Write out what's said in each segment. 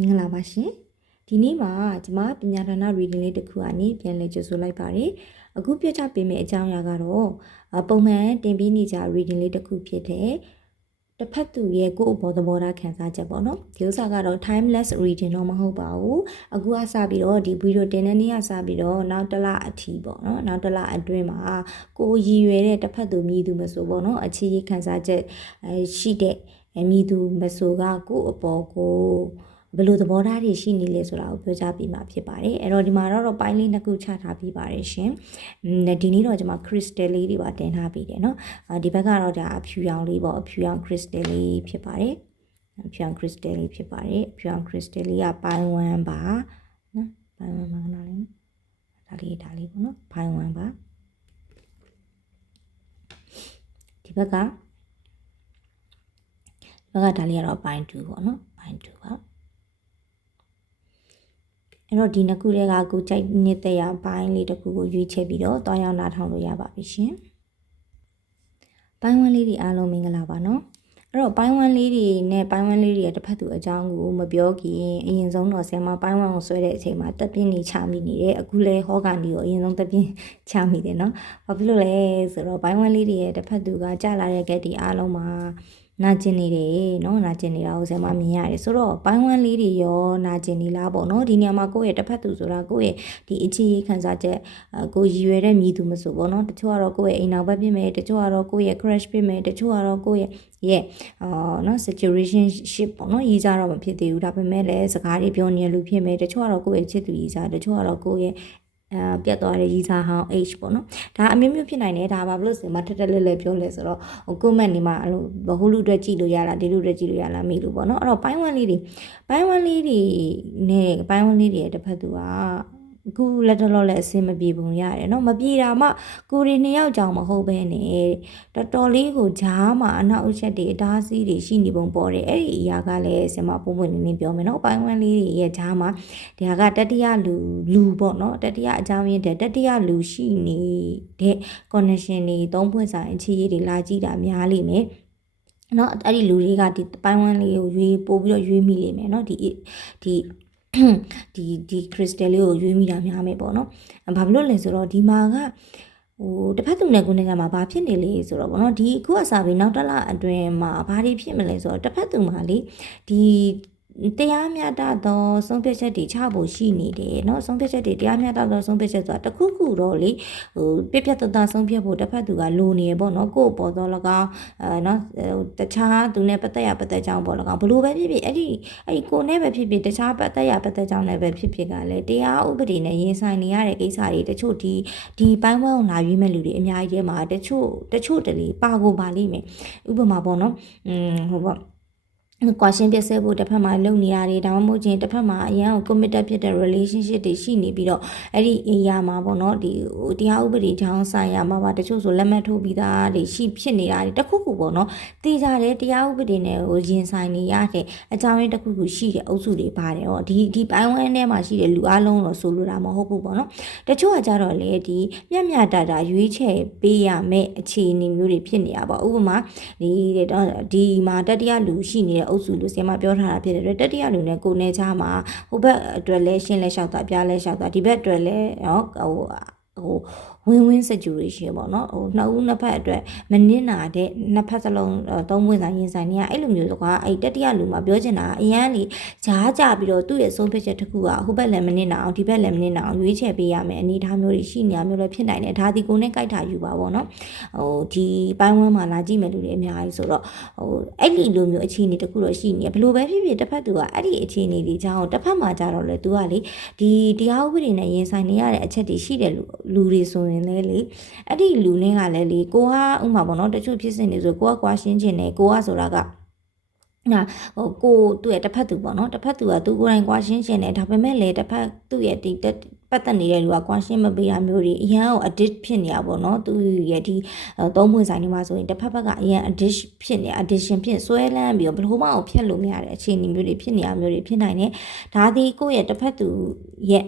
မင်္ဂလာပါရှင်ဒီနေ့မှာကျွန်မပညာဌာန reading လေးတစ်ခုအနေပြန်လည်ကြိုဆိုလိုက်ပါတယ်အခုပြချပေးမယ့်အကြောင်းအရာကတော့ပုံမှန်တင်ပြနေကြ reading လေးတစ်ခုဖြစ်တဲ့တစ်ဖက်သူရဲ့ကိုယ့်အပေါ်သဘောထားခံစားချက်ပေါ့နော်ဒီဥစ္စာကတော့ timeless reading တော့မဟုတ်ပါဘူးအခုကစပြီးတော့ဒီဗီဒီယိုတင်တဲ့နေ့ကစပြီးတော့နောက်တစ်လအထိပေါ့နော်နောက်တစ်လအတွင်းမှာကိုရည်ရွယ်တဲ့တစ်ဖက်သူမြည်သူမဆိုပေါ့နော်အခြေရေးခံစားချက်ရှိတဲ့မြည်သူမဆိုကကိုယ့်အပေါ်ကိုဘယ်လိုသဘောထားတွေရှိနေလဲဆိုတာကိုပြောကြားပေးမှာဖြစ်ပါတယ်အဲ့တော့ဒီမှာတော့ပိုင်းလေးနှစ်ခုချထားပြီးပါတယ်ရှင်ဒီနေ့တော့ကျွန်မ crystal လေးတွေပါတင်ထားပြီးတယ်เนาะဒီဘက်ကတော့ဒါအဖြူရောင်လေးပေါ့အဖြူရောင် crystal လေးဖြစ်ပါတယ်အဖြူရောင် crystal လေးဖြစ်ပါတယ်အဖြူရောင် crystal လေးကပိုင်း1ပါနော်ပိုင်း1မှာနားလေးဒါလေးပေါ့နော်ပိုင်း1ပါဒီဘက်ကဒါလေးကတော့ပိုင်း2ပေါ့နော်ပိုင်း2ပါအဲ့တော့ဒီနှစ်ခုတည်းကကိုကြိုက်နေတဲ့ရပိုင်းလေးတစ်ခုကိုရွေးချယ်ပြီးတော့တွားရောက်နားထောင်လို့ရပါပြီရှင်ပိုင်း1လေးတွေအားလုံးမင်္ဂလာပါနော်အဲ့တော့ပိုင်း1လေးတွေနဲ့ပိုင်း1လေးတွေရဲ့တစ်ဖက်သူအကြောင်းကိုမပြောခင်အရင်ဆုံးတော့ဆင်မပိုင်း1ကိုဆွဲတဲ့အချိန်မှာတက်ပြင်းနေချမိနေတယ်အခုလဲဟောကန်ဒီကိုအရင်ဆုံးတက်ပြင်းချမိတယ်နော်ဘာဖြစ်လို့လဲဆိုတော့ပိုင်း1လေးတွေရဲ့တစ်ဖက်သူကကြာလာတဲ့ကက်တီအားလုံးမှာနာကျင်နေတယ်เนาะနာကျင်နေတာကိုဆယ်မမြင်ရတယ်ဆိုတော့ပိုင်း1လေးတွေရောနာကျင်နေလားပေါ့เนาะဒီနေရာမှာကိုယ့်ရဲ့တစ်ဖက်သူဆိုတာကိုယ့်ရဲ့ဒီအခြေခံစားချက်ကိုရည်ရွယ်တဲ့မြည်သူမဆိုပေါ့เนาะတချို့ကတော့ကိုယ့်ရဲ့အိမ်နောက်ဘက်ဖြစ်မယ်တချို့ကတော့ကိုယ့်ရဲ့ crush ဖြစ်မယ်တချို့ကတော့ကိုယ့်ရဲ့เนาะ situationship ပေါ့เนาะရည်စားတော့မဖြစ်သေးဘူးဒါပေမဲ့လည်းစကားတွေပြောနေလူဖြစ်မယ်တချို့ကတော့ကိုယ့်ရဲ့ချစ်သူရည်စားတချို့ကတော့ကိုယ့်ရဲ့ပြတ်သွားတဲ့ရီစာဟောင်း H ပေါ့နော်ဒါအမျိုးမျိုးဖြစ်နိုင်တယ်ဒါဘာလို့ဆိုမှထက်လဲပြောလဲဆိုတော့comment နေမှာအဲ့လိုဘဟုလူအတွက်ကြည့်လို့ရလားဒီလူအတွက်ကြည့်လို့ရလားမေးလို့ပေါ့နော်အဲ့တော့ပိုင်း1လေးတွေနဲ့ပိုင်း1လေးတွေရဲ့တစ်ဖက်သူကအခုလက်တော်လည်းအဆင်မပြေပုံရတယ်เนาะမပြေတာမှကိုရီနှစ်ယောက်ကြောင်မဟုတ်ဘဲနဲ့တော်တော်လေးကိုဂျားမှာအနောက်အချက်တွေအသားစီးတွေရှိနေပုံပေါ်တယ်အဲ့ဒီအရာကလည်းဆင်မပုံပွင့်နေပြောမယ်เนาะပိုင်း1လေးတွေရဲ့ဂျားမှာဒီဟာကတတိယလူပေါ့เนาะတတိယအကြောင်းရင်းတဲ့တတိယလူရှိနေတဲ့ connection တွေသုံးဖွင့်ဆိုင်အခြေရေးတွေလာကြည့်တာများလိမ့်မယ်เนาะအဲ့ဒီလူတွေကဒီပိုင်း1လေးကိုပို့ပြီးတော့ရွေးမိလိမ့်မယ်เนาะဒီ crystal လေးကိုရွေးမိတာများမယ်ပေါ့နော်ဘာဖြစ်လို့လဲဆိုတော့ဒီမှာကတစ်ဖက်သူနဲ့ကိုယ်နဲ့ကမှာဘာဖြစ်နေလဲဆိုတော့ပေါ့နော်ဒီအခုအစားပြီးနောက်တစ်လအတွင်းမှာဘာတွေဖြစ်မလဲဆိုတော့တစ်ဖက်သူမှာလေဒီတရားမျှတသောဆုံးဖြတ်ချက်တွေချဖို့ရှိနေတယ်เนาะဆုံးဖြတ်ချက်တွေတရားမျှတသောဆုံးဖြတ်ချက်ဆိုတာတခုခုတော့လေပြပြတသားဆုံးဖြတ်ဖို့တစ်ဖက်သူကလိုနေရပေါ့เนาะကိုယ့်ပေါ်တော့လကောင်းเนาะတခြားသူနဲ့ပတ်သက်ကြောင်းပေါ့လကောင်းဘလို့ပဲဖြစ်ဖြစ်အဲ့ဒီကိုနဲ့ပဲဖြစ်ဖြစ်တခြားပတ်သက်ကြောင်းနဲ့ပဲဖြစ်ဖြစ်ကလည်းတရားဥပဒေနဲ့ရင်ဆိုင်နေရတဲ့ကိစ္စတွေတချို့ဒီပိုင်းဝဲကိုလာရွေးမဲ့လူတွေအများကြီးထဲမှာတချို့တလေပါကိုပါလိမ့်မယ်ဥပမာပေါ့เนาะဟိုပေါ့ကွာရှင်းပြဆဲဖို့တစ်ဖက်မှာလုံနေရတယ်ဒါမှမဟုတ်ချင်းတစ်ဖက်မှာအရင်က committed ဖြစ်တဲ့ relationship တွေရှိနေပြီးတော့အဲ့ဒီအရာမှာပေါ့နော်ဒီတရားဥပဒေကြောင်းဆိုင်ရာမှာပါတချို့ဆိုလက်မှတ်ထိုးပြီးသားတွေရှိဖြစ်နေတာတွေတခုခုပေါ့နော်သိကြတယ်တရားဥပဒေနဲ့ကိုရင်ဆိုင်နေရတဲ့အကြောင်းရင်းတခုခုရှိတဲ့အုပ်စုတွေပါတယ်ဟောဒီပိုင်းဝန်းထဲမှာရှိတဲ့လူအလုံးတော့ဆိုလိုတာမဟုတ်ဘူးပေါ့နော်တချို့ကကြတော့လေဒီမျှတာရွေးချယ်ပေးရမယ့်အခြေအနေမျိုးတွေဖြစ်နေတာပေါ့ဥပမာဒီမှာတတိယလူရှိနေတဲ့အုပ်စုလို့ဆရာမပြောထားတာဖြစ်တယ်တတိယလူနဲ့ကိုယ်နဲ့ချားမှာဟိုဘက်အတွက်လဲရှင်းလဲလျှောက်တာပြားလဲလျှောက်တာဒီဘက်အတွက်လဲwin-win situation ပေါ့နော်နှစ်ဦးနှစ်ဖက်အတွက်မနစ်နာတဲ့နှစ်ဖက်စလုံးသုံးပွင့်ဆိုင်ရင်ဆိုင်နေရအဲ့လိုမျိုးကအဲ့တတိယလူမှာပြောချင်တာအရန်လေဂျားကြပြီးတော့သူ့ရဲ့ဆုံးဖြတ်ချက်တစ်ခုကဟိုဘက်လည်းမနစ်နာအောင်ဒီဘက်လည်းမနစ်နာအောင်ရွေးချယ်ပေးရမယ်အနေထားမျိုးတွေရှိနေရမျိုးလည်းဖြစ်နိုင်တယ်ဒါဒီကိုနဲ့ကြိုက်တာယူပါပေါ့နော်ဒီပိုင်းဝန်းမှာလာကြည့်မယ်လူတွေအများကြီးဆိုတော့အဲ့ဒီလိုမျိုးအခြေအနေတစ်ခုတော့ရှိနေဘလို့ပဲဖြစ်ဖြစ်တစ်ဖက်သူကအဲ့ဒီအခြေအနေတွေကြောင့်တစ်ဖက်မှာကြတော့လေသူကလေဒီတရားဥပဒေနဲ့ရင်ဆိုင်နေရတဲ့အချက်တွေရှိတဲ့လူတွေဆိုရင်လေအဲ့ဒီလူနဲ့ကလည်းလေကိုကဥမာပေါ့နော်တချို့ဖြစ်စဉ်တွေဆိုကိုကကွာရှင်းခြင်းနဲ့ကိုကဆိုတာကကိုသူ့ရဲ့တစ်ဖက်သူပေါ့နော်တစ်ဖက်သူကသူကိုယ်တိုင်ကွာရှင်းခြင်းနဲ့ဒါပေမဲ့လေတစ်ဖက်သူ့ရဲ့ဒီပတ်သက်နေတဲ့လူကကွာရှင်းမပေးတာမျိုးတွေအရန်ကို addict ဖြစ်နေရပါတော့သူရဲ့ဒီသုံးပွင့်ဆိုင်တွေမှာဆိုရင်တစ်ဖက်ကအရန် addiction ဖြစ်ဆွဲလန်းပြီးတော့ဘလို့မှအောင်ဖြတ်လို့မရတဲ့အခြေအနေမျိုးတွေဖြစ်နေရမျိုးတွေဖြစ်နိုင်တယ်ဒါဒီကိုယ့်ရဲ့တစ်ဖက်သူရဲ့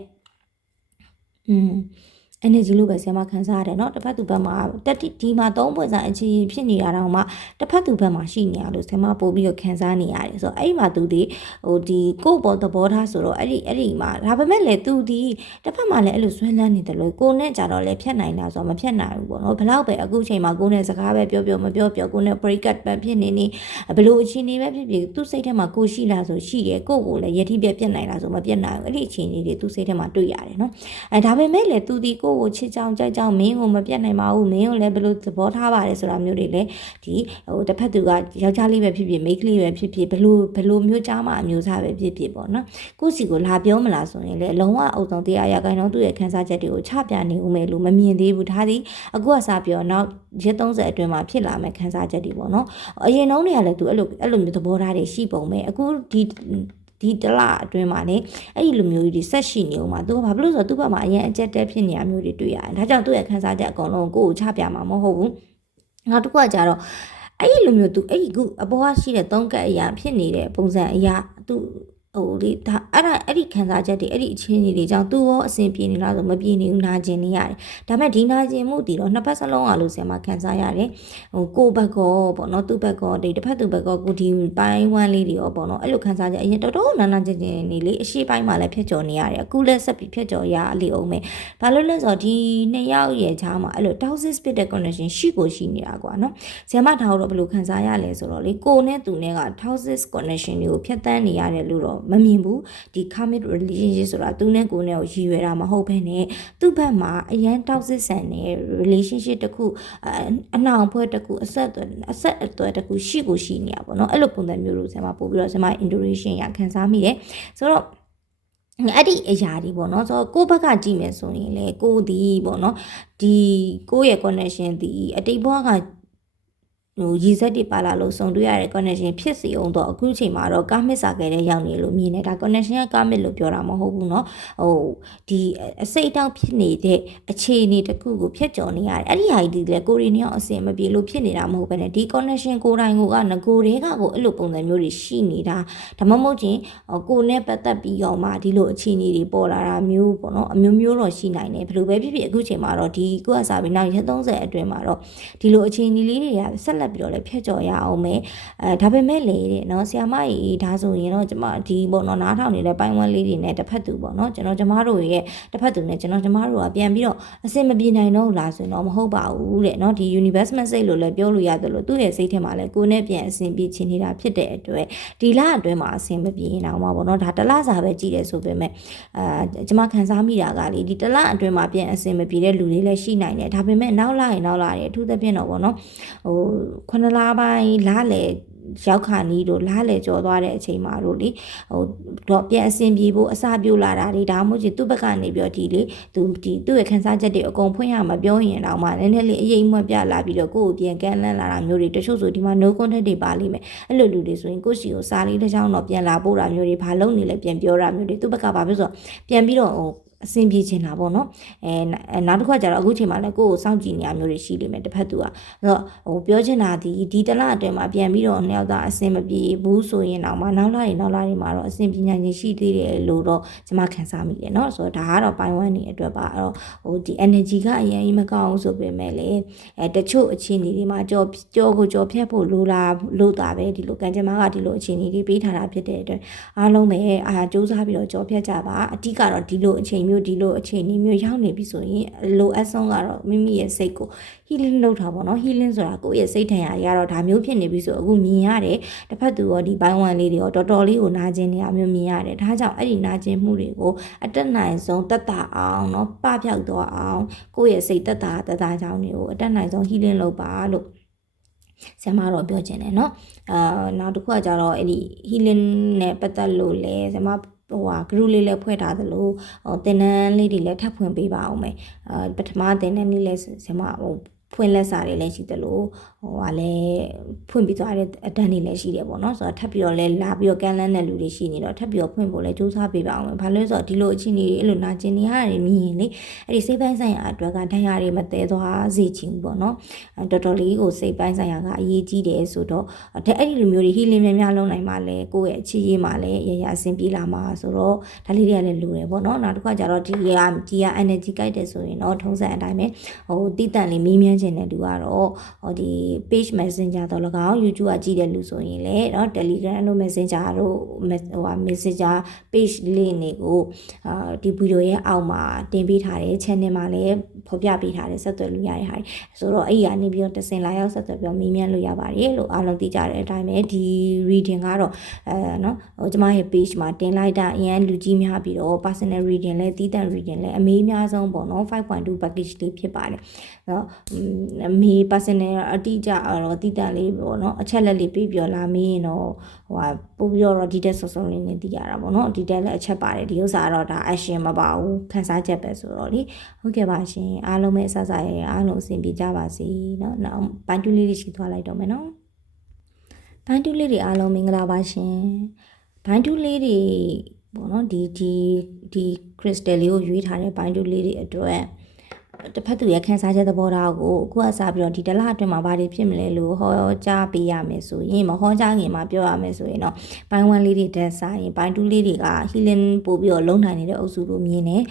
energy လို့ပဲဆရာမခံစားရတယ်เนาะတစ်ဖက်သူဘက်မှာတက်ဒီမှာ3ပွင့်ဆိုင်အခြေဖြစ်နေတာတောင်မှတစ်ဖက်သူဘက်မှာရှိနေရလို့ဆရာမပို့ပြီးတော့ခံစားနေရတယ်ဆိုတော့အဲ့မှာသူဒီဒီကိုယ့်ဘောသဘောထားဆိုတော့အဲ့ဒီမှာဒါပေမဲ့လည်းသူဒီတစ်ဖက်မှာလည်းအဲ့လိုဆွဲလန်းနေတယ်လို့ကိုနဲ့ကြတော့လည်းဖြတ်နိုင်တာဆိုတော့မဖြတ်နိုင်ဘူးပေါ့เนาะဘလောက်ပဲအခုချိန်မှာကိုနဲ့စကားပဲပြောမပြောကိုနဲ့ break up ပဲဖြစ်နေဘလို့အချင်းနေပဲဖြစ်သူစိတ်ထဲမှာကိုရှိလားဆိုရှိတယ်ကိုကိုလည်းယတိပြက်နိုင်လားဆိုမပြတ်နိုင်ဘူးအဲ့ဒီအချင်းတွေသူစိတ်ထဲမှာတွေ့ရတယ်เนาะဒါပေမဲ့လည်းသူဒီကိုကိုချစ်ကြောင်ကြိုက်ကြောင်မင်းကိုမပြတ်နိုင်ပါဘူးမင်းကိုလည်းဘလို့သဘောထားပါတယ်ဆိုတာမျိုးတွေလည်းဒီတစ်ဖက်သူကယောက်ျားလေးပဲဖြစ်မိန်းကလေးပဲဖြစ်ဘလို့မျိုးကြားမှာအမျိုးသားပဲဖြစ်ပေါ့နော်ကိုစီကိုလာပြောမလားဆိုရင်လည်းလုံးဝအုံဆုံးတရားရခိုင်တော့သူ့ရဲ့ခန်းစားချက်တွေကိုချပြနေဦးမယ်လို့မမြင်သေးဘူးဒါသည်အခုကစားပြောနောက်ရက်30အတွင်းမှာဖြစ်လာမယ့်ခန်းစားချက်တွေပေါ့နော်အရင်တုန်းကလည်းသူအဲ့လိုမျိုးသဘောထားတွေရှိပုံပဲအခုဒီတလအတွင်းမှာねအဲ့ဒီလိုမျိုးကြီးဆက်ရှိနေဦးမှာသူကဘာဖြစ်လို့ဆိုတော့သူ့ဘက်မှာအရင်အကျက်တက်ဖြစ်နေရမျိုးတွေတွေ့ရတယ်ဒါကြောင့်သူ့ရဲ့ခန်းစားချက်အကုန်လုံးကိုချပြမှာမဟုတ်ဘူးနောက်တစ်ခုကကြတော့အဲ့ဒီလိုမျိုးသူအဲ့ဒီခုအပေါ်ကရှိတဲ့သုံးကက်အရာဖြစ်နေတဲ့ပုံစံအရာသူဒီဒါအဲ့ဒီခံစားချက်တွေအဲ့ဒီအခြေအနေတွေကြောင့်သူရောအဆင်ပြေနေလားဆိုမပြေနေဘူးနာကျင်နေရတယ်ဒါပေမဲ့ဒီနာကျင်မှုတည်တော့နှစ်ဖက်စလုံးအားလို့ဆရာမခံစားရတယ်ကိုဘက်ကောပေါ့နော်သူ့ဘက်ကောဒီတစ်ဖက်သူဘက်ကောကိုဒီပိုင်းဝမ်းလေးတွေရောပေါ့နော်အဲ့လိုခံစားချက်အရင်တော်နာနာကျင်နေလေအရှိပိုင်းမှာလည်းဖြတ်ကျော်နေရတယ်အခုလည်းဆက်ပြီးဖြတ်ကျော်ရလေအောင်မယ်ဘာလို့လဲဆိုတော့ဒီနှစ်ယောက်ရဲ့ခြားမှာအဲ့လို toxic spit connection ရှိနေတာကွာနော်ဆရာမထားတော့ဘယ်လိုခံစားရလဲဆိုတော့လေကိုနဲ့သူနဲ့က toxic connection တွေကိုဖြတ်တန်းနေရတယ်လို့တော့မမြင်ဘူးဒီ karmic relationship ဆိုတာသူနဲ့ကိုနဲ့ကိုရည်ရွယ်တာမဟုတ်ဘဲနဲ့သူ့ဘက်မှာအရန် toxic ဆန်တဲ့ relationship တစ်ခုအနှောင်ဖွဲ့တစ်ခုအဆက်အသွယ်တစ်ခုရှိနေရပါတော့အဲ့လိုပုံစံမျိုးလို့ဆရာမပို့ပြီးတော့ဆရာမ intuition ရခံစားမိတယ်ဆိုတော့အဲ့ဒီအရာတွေပေါ့နော်ဆိုတော့ကိုယ့်ဘက်ကကြည့်မယ်ဆိုရင်လေကိုဒီပေါ့နော်ဒီကိုယ့်ရဲ့ connection ဒီအတိတ်ဘဝကရည်စက်တွေပါလာလို့ဆုံတွေ့ရတဲ့ connection ဖြစ်စီအောင်တော့အခုချိန်မှာတော့ကာမစ်စာခဲ့တဲ့ရောက်နေလို့မြင်နေတာ connection ကကာမစ်လို့ပြောတာမဟုတ်ဘူးเนาะဒီအစိတ်တောက်ဖြစ်နေတဲ့အခြေအနေတစ်ခုကိုဖြတ်ကျော်နေရတယ်အဲ့ဒီဟာဒီလေကိုရီနီအောင်အစင်မပြေလို့ဖြစ်နေတာမဟုတ်ဘဲနဲ့ဒီ connection ကိုယ်တိုင်ကငကိုတွေကကိုအဲ့လိုပုံစံမျိုးတွေရှိနေတာဒါမှမဟုတ်ချင်းကိုနဲ့ပတ်သက်ပြီးတော့မှဒီလိုအခြေအနေတွေပေါ်လာတာမျိုးပေါ့เนาะအမျိုးတော့ရှိနိုင်တယ်ဘယ်လိုပဲဖြစ်ဖြစ်အခုချိန်မှာတော့ဒီကိုကစားပြီးနောက်ရက်30အတွင်းမှာတော့ဒီလိုအခြေအနေလေးတွေကဆက်ပြီးတော့လည်းဖြတ်ကျော်ရအောင်မယ်ဒါပေမဲ့လေတဲ့เนาะဆရာမကြီးဒါဆိုရင်တော့ကျမဒီပေါ့เนาะနားထောင်နေတဲ့ပိုင်းဝန်းလေးတွေနဲ့တစ်ဖက်သူပေါ့เนาะကျမတို့ရဲ့တစ်ဖက်သူနဲ့ကျမတို့ကပြန်ပြီးတော့အစင်မပြေနိုင်တော့လားဆိုရင်တော့မဟုတ်ပါဘူးတဲ့เนาะဒီ universe message လို့လည်းပြောလို့ရတယ်လို့သူ့ရဲ့စိတ်ထဲမှာလည်းကိုယ်နဲ့ပြန်အစင်ပြေချင်နေတာဖြစ်တဲ့အတွက်ဒီလအတွင်းမှာအစင်မပြေရင်တော့မှာပေါ့เนาะဒါတလစာပဲကြည့်တယ်ဆိုပေမဲ့ကျမခံစားမိတာကလေဒီတလအတွင်းမှာပြန်အစင်မပြေတဲ့လူတွေလည်းရှိနိုင်တယ်ဒါပေမဲ့နောက်လာရင်အထူးသဖြင့်တော့ပေါ့เนาะ9လပိုင်းလားလေရောက်ခါနီးတို့လားလေကြော်သွားတဲ့အချိန်မှာတို့လေတော့ပြန်အဆင်ပြေဖို့အစပြုလာတာတွေဒါမှမဟုတ်သူ့ဘက်ကနေပြောဒီလေသူ့ရဲ့ခန်းစားချက်တွေအကုန်ဖွင့်ရမှာပြောရင်တော့မှနည်းနည်းလေးအရေးမပြလာပြီးတော့ကိုယ့်ကိုပြန်ကမ်းလှမ်းလာတာမျိုးတွေတချို့ဆိုဒီမှာ no contact တွေပါလိမ့်မယ်အဲ့လိုလူတွေဆိုရင်ကိုယ့်စီကိုစာလေးတစ်ချောင်းတော့ပြန်လာပို့တာမျိုးတွေဘာလုပ်နေလဲပြန်ပြောတာမျိုးတွေသူ့ဘက်ကဘာဖြစ်ဆိုပြန်ပြီးတော့အဆင်ပြေချင်တာပေါ့နော်နောက်တစ်ခါကျတော့အခုချိန်မှာလည်းကိုယ့်ကိုစောင့်ကြည့်နေရမျိုးတွေရှိလိမ့်မယ်တစ်ဖက်သူကအဲ့တော့ပြောချင်တာဒီတလအတွင်းမှာပြန်ပြီးတော့နှစ်ယောက်သားအဆင်မပြေဘူးဆိုရင်တော့မှနောက်လာတွေမှာတော့အဆင်ပြေနိုင်ခြင်းရှိသေးတယ်လို့တော့ကျွန်မခံစားမိတယ်เนาะဆိုတော့ဒါကတော့ပိုင်းဝန်းနေအတွက်ပါအဲ့တော့ဒီ energy ကအရင်ကြီးမကောင်းဘူးဆိုပေမဲ့လေတချို့အခြေအနေတွေမှာကြောဖြတ်ဖို့လိုတာပဲဒီလိုကံကြမ္မာကဒီလိုအခြေအနေတွေပေးထားတာဖြစ်တဲ့အတွက်အားလုံးပဲစူးစမ်းပြီးတော့ကြောဖြတ်ကြပါအတိကတော့ဒီလိုအခြေဒီလိုအခြေအနေမျိုးရောက်နေပြီဆိုရင်လိုအပ်ဆုံးကတော့မိမိရဲ့စိတ်ကို healing လုပ်တာပေါ့နော် healing ဆိုတာကိုယ့်ရဲ့စိတ်ထန်ရာတွေကတော့ဒါမျိုးဖြစ်နေပြီဆိုအခုမြင်ရတယ်တစ်ဖက်သူရောဒီဘိုင်းဝမ်လေးတွေရောတော်တော်လေးကိုနာကျင်နေတာမျိုးမြင်ရတယ်ဒါကြောင့်အဲ့ဒီနာကျင်မှုတွေကိုအတက်နိုင်ဆုံးတက်တာအောင်เนาะပပျောက်သွားအောင်ကိုယ့်ရဲ့စိတ်တက်တာကြောင့်တွေကိုအတက်နိုင်ဆုံး healing လုပ်ပါလို့ဆရာမတော့ပြောချင်တယ်เนาะနောက်တစ်ခုကကြတော့အဲ့ဒီ healing နဲ့ပတ်သက်လို့လဲဆရာမgroup လေးလည်းဖွဲ့ထားသလိုသင်တန်းလေးတွေလည်းထပ်ဖွင့်ပေးပါအောင်မယ်ပထမသင်တန်းလေးလည်းဆရာမဖွင့်လက်စာတွေလည်းရှိသလို ဟာလဲဖွင့်ပြီးသွားတဲ့အတန်းတွေလည်းရှိတယ်ပေါ့နော်ဆိုတော့ထပ်ပြီးတော့လဲလာပြီးတော့ကန်လန်းတဲ့လူတွေရှိနေတော့ထပ်ပြီးတော့ဖွင့်ဖို့လဲစူးစမ်းပေးပါအောင်ဘာလို့လဲဆိုတော့ဒီလိုအခြေအနေတွေအဲ့လိုနာကျင်နေရတယ်မြင်ရင်လေအဲ့ဒီစိတ်ပိုင်းဆိုင်ရာအတွက်ကဒဏ်ရာတွေမသေးသွားစေချင်ဘူးပေါ့နော်တော်တော်လေးကိုစိတ်ပိုင်းဆိုင်ရာကအရေးကြီးတယ်ဆိုတော့အဲ့ဒီလိုမျိုးတွေ healing များများလုပ်နိုင်မှလဲကိုယ့်ရဲ့အခြေရေးမှာလဲရရအဆင်ပြေလာမှာဆိုတော့ဒါလေးတွေကလည်းလိုတယ်ပေါ့နော်နောက်တစ်ခါကျတော့ဒီက energy ကြိုက်တယ်ဆိုရင်တော့ထုံးစံအတိုင်းပဲတိတန့်လေးမေးမြန်းခြင်းတဲ့လူကတော့ဒီ page messenger တော့၎င်း YouTube ကကြည့်တဲ့လူဆိုရင်လည်းเนาะ Telegram တို့ Messenger တို့Messenger page link တွေကိုဒီဗီဒီယိုရဲ့အောက်မှာတင်ပေးထားတယ် channel မှာလည်းဖော်ပြပေးထားတယ်ဆက်သွယ်လို့ရတဲ့ဟာတွေဆိုတော့အဲ့ဒီကနေပြီးတော့တစင်လာရောက်ဆက်သွယ်ပြီးမေးမြန်းလို့ရပါတယ်လို့အားလုံးသိကြတဲ့အတိုင်းပဲဒီ reading ကတော့เนาะကျမရဲ့ page မှာတင်လိုက်တာအရင်လူကြီးများပြီးတော့ personal reading လဲတီးတန့် reading လဲအမေးအများဆုံးပေါ့เนาะ 5.2 package လေးဖြစ်ပါတယ်เนาะအမေ personal အတိအကျတော့တီးတန့်လေးပေါ့เนาะအချက်လက်လေးပေးပြောလာမေးရင်တော့ပို့ပြီးတော့ detail စုံစုံလေးနဲ့သိရတာပေါ့เนาะ detail လည်းအချက်ပါတယ်ဒီဥစ္စာကတော့ဒါ action မပါဘူးခန်းစားချက်ပဲဆိုတော့လေဟုတ်ကဲ့ပါရှင်အားလုံးပဲအဆဆရအားလုံးအဆင်ပြေကြပါစေเนาะနောက်ဘိုင်းတူလေးတွေရှိသွားလိုက်တော့မယ်เนาะဘိုင်းတူလေးတွေအားလုံးမင်္ဂလာပါရှင်ဘိုင်းတူလေးတွေပေါ့เนาะဒီ crystal လေးကိုရွေးထားတဲ့ဘိုင်းတူလေးတွေအတွက်တစ်ဖက်သူရဲ့ခန်းစားချက်သဘောထားကိုအခုကစားပြီးတော့ဒီတလအတွင်းမှာဘာတွေဖြစ်မလဲလို့ဟောကြားပေးရမယ်ဆိုရင်မဟောကြားခင်မှာပြောရမယ်ဆိုရင်တော့ပိုင်း1လေးတွေတက်စားရင်ပိုင်း2လေးတွေက healing ပို့ပြီးတော့လုံနိုင်နေတဲ့အုပ်စုလိုမြင်နေ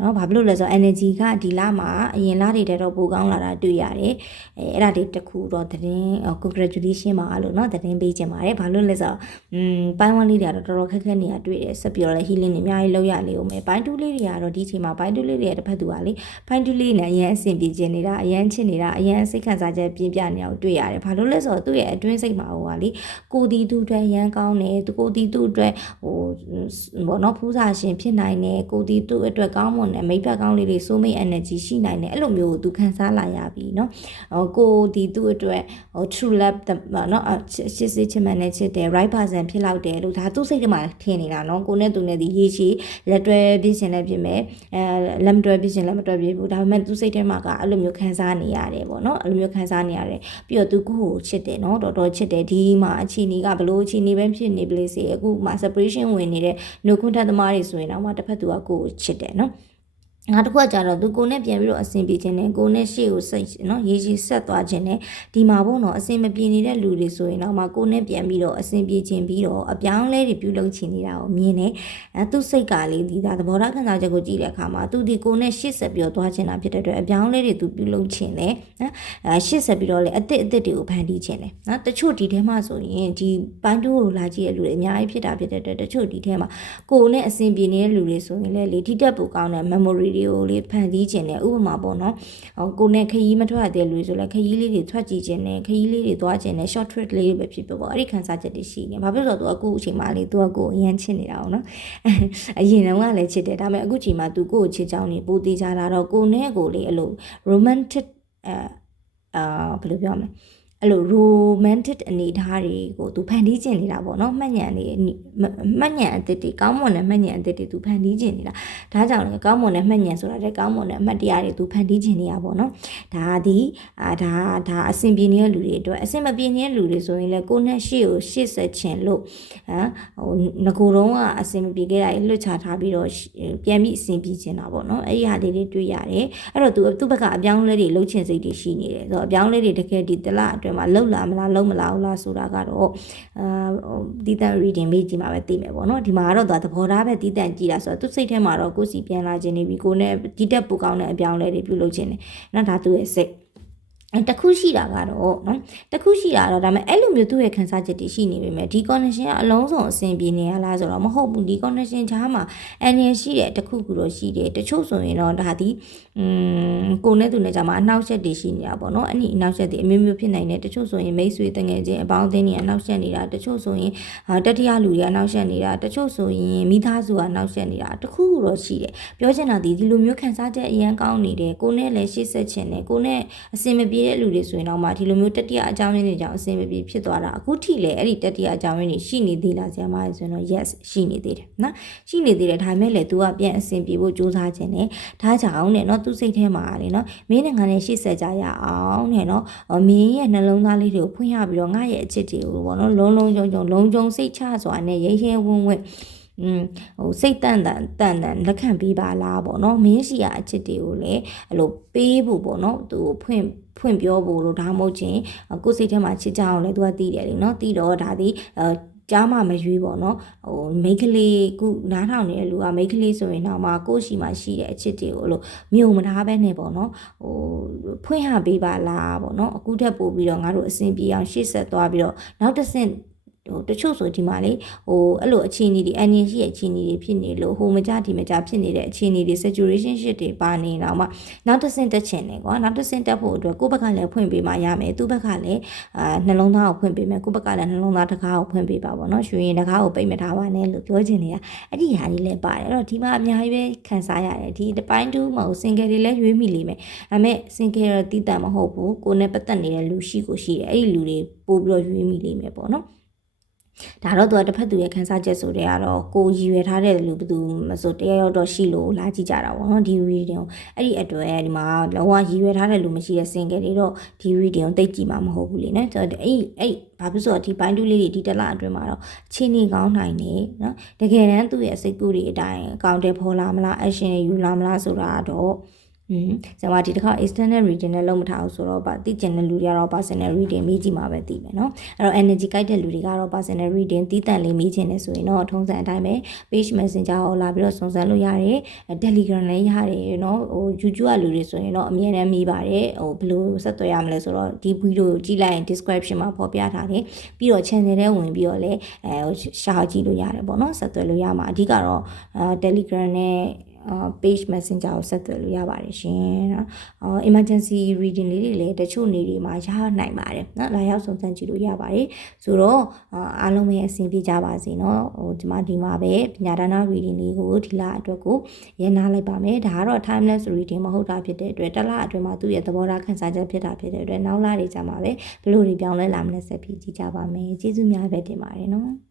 เนาะဘာဖြစ်လို့လဲဆိုတော့ energy ကဒီလမှာအရင်လတွေတည်းတော့ပိုကောင်းလာတာတွေ့ရတယ်အဲ့ဒါတွေတခုတော့သတင်း congratulation ပါလို့เนาะသတင်းပေးခြင်းပါတယ်ဘာလို့လဲဆိုတော့ပိုင်း1လေးတွေကတော့တော်တော်ခက်ခဲနေရတွေ့တယ်ဆက်ပြီးတော့လည်း healing တွေအများကြီးလုပ်ရလေဦးမယ်ပိုင်း2လေးတွေကတော့ဒီချိန်မှာပိုင်း2လေးတွေတစ်ဖက်သူကလေပိုင်း2လေးနဲ့အရင်အဆင်ပြေခြင်းနေတာအရင်ချစ်နေတာအရင်စိတ်ခံစားချက်ပြင်းပြနေအောင်တွေ့ရတယ်ဘာလို့လဲဆိုတော့သူ့ရဲ့အတွင်းစိတ်မှာဟိုကလေကိုတီသူအတွက်ရန်ကောင်းတယ်ကိုတီသူအတွက်ဘောနော်ဖူးစာရှင်ဖြစ်နိုင်တယ်ကိုတီသူအတွက်ကောင်းမွန်တယ်မိဘကောင်းလေးတွေစိုးမိတ် energy ရှိနိုင်တယ်အဲ့လိုမျိုးသူခံစားလာရပြီเนาะကိုတီသူအတွက် true love เนาะရှစ်စစ်ချမှန်တဲ့ချစ်တယ် right person ဖြစ်လောက်တယ်လို့ဒါသူ့စိတ်ထဲမှာထင်နေတာเนาะကိုနဲ့သူနဲ့ဒီရေးချီလက်တွဲပြရှင်လည်းဖြစ်မယ်လက်မတွဲပြရှင်လည်းမတွဲပြဘူးဒါပေမဲ့သူစိတ်ထဲမှာကအဲ့လိုမျိုးခံစားနေရတယ်ပေါ့နော်အဲ့လိုမျိုးခံစားနေရတယ်ပြီးတော့သူကိုယ့်ကိုချစ်တယ်နော်တော်တော်ချစ်တယ်ဒီမှာအခြေအနေကဘလို့အခြေအနေပဲဖြစ်နေပလေစေအခုမှ separation ဝင်နေတဲ့နှုတ်ခွန်းထက်သမားတွေဆိုရင်တော့တစ်ဖက်သူကကိုယ့်ကိုချစ်တယ်နော်ငါတခုကကြတော့သူကိုနဲ့ပြန်ပြီးတော့အဆင်ပြေခြင်းနဲ့ကိုနဲ့ရှေ့ကိုစိတ်နော်ရေးကြီးဆက်သွားခြင်းနဲ့ဒီမှာပေါ့နော်အဆင်မပြေနေတဲ့လူတွေဆိုရင်တော့မှကိုနဲ့ပြန်ပြီးတော့အဆင်ပြေခြင်းပြီးတော့အပြောင်းလဲတွေပြုလုပ်ချင်နေတာကိုမြင်နေသူစိတ်ကလေးဒီဒါသဘောထားခံစားချက်ကိုကြည့်တဲ့အခါမှာသူဒီကိုနဲ့ရှေ့ဆက်ပြီးတော့သွားခြင်းတာဖြစ်တဲ့အတွက်အပြောင်းလဲတွေသူပြုလုပ်ခြင်းနဲ့ရှေ့ဆက်ပြီးတော့လေအစ်စ်တွေကိုဖန်တီးခြင်းနဲ့နော်တချို့ဒီထဲမှာဆိုရင်ဒီပန်းတိုးကိုလာကြည့်တဲ့လူတွေအများကြီးဖြစ်တာဖြစ်တဲ့အတွက်တချို့ဒီထဲမှာကိုနဲ့အဆင်ပြေနေတဲ့လူတွေဆိုရင်လေဒီတက်ပူကောင်းတဲ့ memoryကိုလေးဖန်တီးခြင်းနဲ့ဥပမာပေါ့နော်ကိုနဲ့ခရီးမထွက်တဲ့လူဆိုလဲခရီးလေးတွေထွက်ကြည့်ခြင်းနဲ့ခရီးလေးတွေသွားခြင်းနဲ့ short trip လေးတွေပဲဖြစ်ပေါ့အဲ့ဒီခံစားချက်တွေရှိနေဘာဖြစ်လို့ဆိုတော့သူအခုအချိန်မှလေးသူကကိုအရန်ချစ်နေတာပေါ့နော်အရင်တုန်းကလည်းချစ်တယ်ဒါပေမဲ့အခုချိန်မှသူကိုချစ်ကြောင်းနေပိုသေးကြလာတော့ကိုနဲ့ကိုလေးအဲ့လို romantic ဘယ်လိုပြောမလဲအဲ့လို romantic အနေထားတွေကိုသူဖန်တီးကျင်နေတာပေါ့နော်မှတ်ဉာဏ်အသစ်တွေကောင်းမွန်တဲ့မှတ်ဉာဏ်အသစ်တွေသူဖန်တီးကျင်နေတာဒါကြောင့်လည်းကောင်းမွန်တဲ့မှတ်ဉာဏ်ဆိုတာတဲ့ကောင်းမွန်တဲ့အမှတ်တရားတွေသူဖန်တီးကျင်နေတာပေါ့နော်ဒါအဆင်ပြေနေတဲ့လူတွေအတွက်အဆင်မပြေနေတဲ့လူတွေဆိုရင်လည်းကိုနဲ့ရှေ့ကိုရှေ့ဆက်ချင်လို့ငကိုတုံးကအဆင်မပြေခဲ့တာလွတ်ချထားပြီးတော့ပြန်ပြီးအဆင်ပြေချင်တာပေါ့နော်အဲ့ဒီဟာတွေတွေ့ရတယ်အဲ့တော့သူ့ဘက်ကအပြောင်းလဲတွေလှုပ်ချင်စိတ်တွေရှိနေတယ်ဆိုတော့အပြောင်းလဲတွေတကယ်ဒီတလအတွင်းမှာလှုပ်လာမလားလှုပ်မလာဘူးလားဆိုတာကတော့တီးတန့် reading ပေးကြည့်မှာပဲသိမယ်ပေါ့နော်ဒီမှာကတော့သဘောထားပဲတီးတန့်ကြည့်တာဆိုတော့သူစိတ်ထဲမှာတော့ကိုယ်စီပြန်လာခြင်းနေပြီကိုနဲ့ဒီတက်ပူကောင်းတဲ့အပြောင်းလဲတွေပြုလုပ်ခြင်းနေနော်ဒါသူရဲ့စိတ်တခုရှိတာကတော့နော်တခုရှိတာတော့ဒါပေမဲ့အဲ့လိုမျိုးသူ့ရဲ့ခံစားချက်တွေရှိနေပေမဲ့ဒီ connection ကအလုံးစုံအဆင်ပြေနေရလားဆိုတော့မဟုတ်ဘူးဒီ connection ချားမှာ energy ရှိတယ်တခုခုတော့ရှိတယ်တချို့ဆိုရင်တော့ဒါဒီကိုနဲ့သူနဲ့ကြမှာအနှောက်အယှက်တွေရှိနေတာပေါ့နော်အဲ့ဒီအနှောက်အယှက်တွေအမျိုးမျိုးဖြစ်နိုင်တယ်တချို့ဆိုရင်မိတ်ဆွေတငယ်ချင်းအပေါင်းအသင်းတွေအနှောက်အယှက်နေတာတချို့ဆိုရင်တတိယလူတွေအနှောက်အယှက်နေတာတချို့ဆိုရင်မိသားစုကအနှောက်အယှက်နေတာတခုခုတော့ရှိတယ်ပြောချင်တာဒီလိုမျိုးခံစားချက်အရင်ကောင်းနေတယ်ကိုနဲ့လည်းရှေ့ဆက်ချင်တယ်ကိုနဲ့အဆင်မပြေ ပြေတဲ့လူတွေဆိုရင်တော့မှဒီလိုမျိုးတတိယအကြောင်းရင်းတွေကြောင့်အဆင်မပြေဖြစ်သွားတာအခုထိလည်းအဲ့ဒီတတိယအကြောင်းရင်းတွေရှိနေသေးလားဆရာမဆိုရင်တော့ yes ရှိနေသေးတယ်နော်ရှိနေသေးတယ်ဒါပေမဲ့လည်း तू ကပြန်အဆင်ပြေဖို့ကြိုးစားခြင်းနဲ့ဒါကြောင့်တဲ့နော်သူစိတ်ထဲမှာလေနော်မင်းနဲ့ငါနဲ့ရှေ့ဆက်ကြရအောင်တဲ့နော်မင်းရဲ့နှလုံးသားလေးတွေကိုဖွင့်ရပြီးတော့ငါရဲ့အချစ်တွေကိုပေါ့နော်လုံးလုံးကြုံစိတ်ချစွာနဲ့ရဲရဲဝံ့ဝံ့ဟိုစိတ်တန်လက်ခံပေးပါလားပေါ့နော်မင်းရှိရာအချစ်တွေကိုလည်းအဲ့လိုပေးဖို့ပေါ့နော်သူဖွင့်ပြောဖို့လို့ဒါမှမဟုတ်ချင်းကိုယ်စိတ်ထဲမှာချစ်ကြအောင်လဲသူကသိတယ်လေနော်သိတော့ဒါဒီကြားမှမရွေးပေါ့နော်ဟိုမိန်းကလေးခုနားထောင်နေတဲ့လူကမိန်းကလေးဆိုရင်တော့မှကိုယ့်ရှိမှရှိတဲ့အချစ်တွေကိုလို့မြုံမထားပဲနဲ့ပေါ့နော်ဟိုဖွင့်ရပေးပါလားပေါ့နော်အခုထက်ပိုပြီးတော့ငါတို့အဆင်ပြေအောင်ရှေ့ဆက်သွားပြီးတော့နောက်တစ်ဆင့်တချို့ဆိုဒီမှာလေအဲ့လိုအခြေအနေတွေအန်ရင်ရှိရဲ့အခြေအနေတွေဖြစ်နေလို့မကြဒီမကြဖြစ်နေတဲ့အခြေအနေတွေ situationship တွေပါနေတော့မှနောက်တစ်ဆင့်တက်ချင်တယ်ကွာနောက်တစ်ဆင့်တက်ဖို့အတွက်ကိုယ့်ဘက်ကလည်းဖွင့်ပေးမှရမယ်သူ့ဘက်ကလည်းနှလုံးသားကိုဖွင့်ပေးမယ်ကိုယ့်ဘက်ကလည်းနှလုံးသားတကားကိုဖွင့်ပေးပါပေါ့နော်ရွှေရင်တကားကိုပိတ်မထားပါနဲ့လို့ပြောချင်နေတာအဲ့ဒီဟာကြီးလည်းပါတယ်အဲ့တော့ဒီမှာအများကြီးပဲခံစားရတယ်ဒီတစ်ပိုင်းတူမဟုတ် single တွေလည်းရွေးမိလိမ့်မယ်ဒါပေမဲ့ single တော့တီးတန့်မဟုတ်ဘူးကိုယ်နဲ့ပတ်သက်နေတဲ့လူရှိကိုရှိတယ်အဲ့ဒီလူတွေပို့ပြီးတော့ရွေးမိလိမ့်မယ်ပေါ့နော်ဒါတော့သူကတစ်ဖက်သူရဲ့ခန်းစားချက်ဆိုတဲ့ကတော့ကိုရည်ရွယ်ထားတဲ့လူဘယ်သူမဆိုတရားရောက်တော့ရှိလို့လာကြည့်ကြတာပေါ့နော်ဒီ reading ကိုအဲ့ဒီအတွက်ဒီမှာလုံးဝရည်ရွယ်ထားတဲ့လူမရှိတဲ့ single တွေတော့ဒီ reading ကိုတိတ်ကြည့်မှာမဟုတ်ဘူးလေနော်ဆိုတော့အဲ့ဘာဖြစ်ဆိုတော့ဒီပိုင်းတူးလေးတွေဒီတစ်လအတွင်းမှာတော့ချင်းနေကောင်းနိုင်နေနော်တကယ်တမ်းသူ့ရဲ့စိတ်ကူးတွေအတိုင်းအကောင့်တွေဖော်လာမလား action တွေယူလာမလားဆိုတာတော့ဆရာမဒီတစ်ခါ external reading နဲ့လုံးမထားအောင်ဆိုတော့သိကျင်တဲ့လူတွေကတော့ personal reading မေးကြည့်မှာပဲသိမယ်နော်အဲ့တော့ energy ကိုက်တဲ့လူတွေကတော့ personal reading တီးတန့်လေးမေးချင်တယ်ဆိုရင်တော့ထုံးစံအတိုင်းပဲ page messenger ကိုလာပြီးတော့စုံစမ်းလို့ရတယ် telegram လည်းရတယ်နော်YouTube ကလူတွေဆိုရင်တော့အမြဲတမ်းမေးပါတယ်ဘယ်လိုဆက်သွယ်ရမလဲဆိုတော့ဒီ video ကိုကြည့်လိုက်ရင် description မှာဖော်ပြထားတယ်ပြီးတော့ channel ထဲဝင်ပြီးတော့လည်းရှာကြည့်လို့ရတယ်ပေါ့နော်ဆက်သွယ်လို့ရမှာအဓိကတော့telegram နဲ့page messenger ကိုဆက်သွယ်လို့ရပါတယ်ရှင်เนาะemergency reading လေးတွေလည်းတချို့နေတွေမှာရနိုင်ပါတယ်เนาะလာရောက်စုံစမ်းကြည့်လို့ရပါတယ်ဆိုတော့အားလုံးပဲအဆင်ပြေကြပါစေเนาะဒီမှာပဲပညာဒါန reading လေးကိုဒီလအတွက်ကိုရနာလိုက်ပါမယ်ဒါကတော့ timeless reading မဟုတ်တာဖြစ်တဲ့အတွက်တစ်လအတွင်းမှာသူ့ရဲ့သဘောထားခန်းစားချက်ဖြစ်တာဖြစ်တဲ့အတွက်နောက်လတွေကြာမှာပဲဘယ်လိုတွေပြောင်းလဲလာမလဲဆက်ပြီးကြည့်ကြပါမယ်ကျေးဇူးများပဲတင်ပါတယ်เนาะ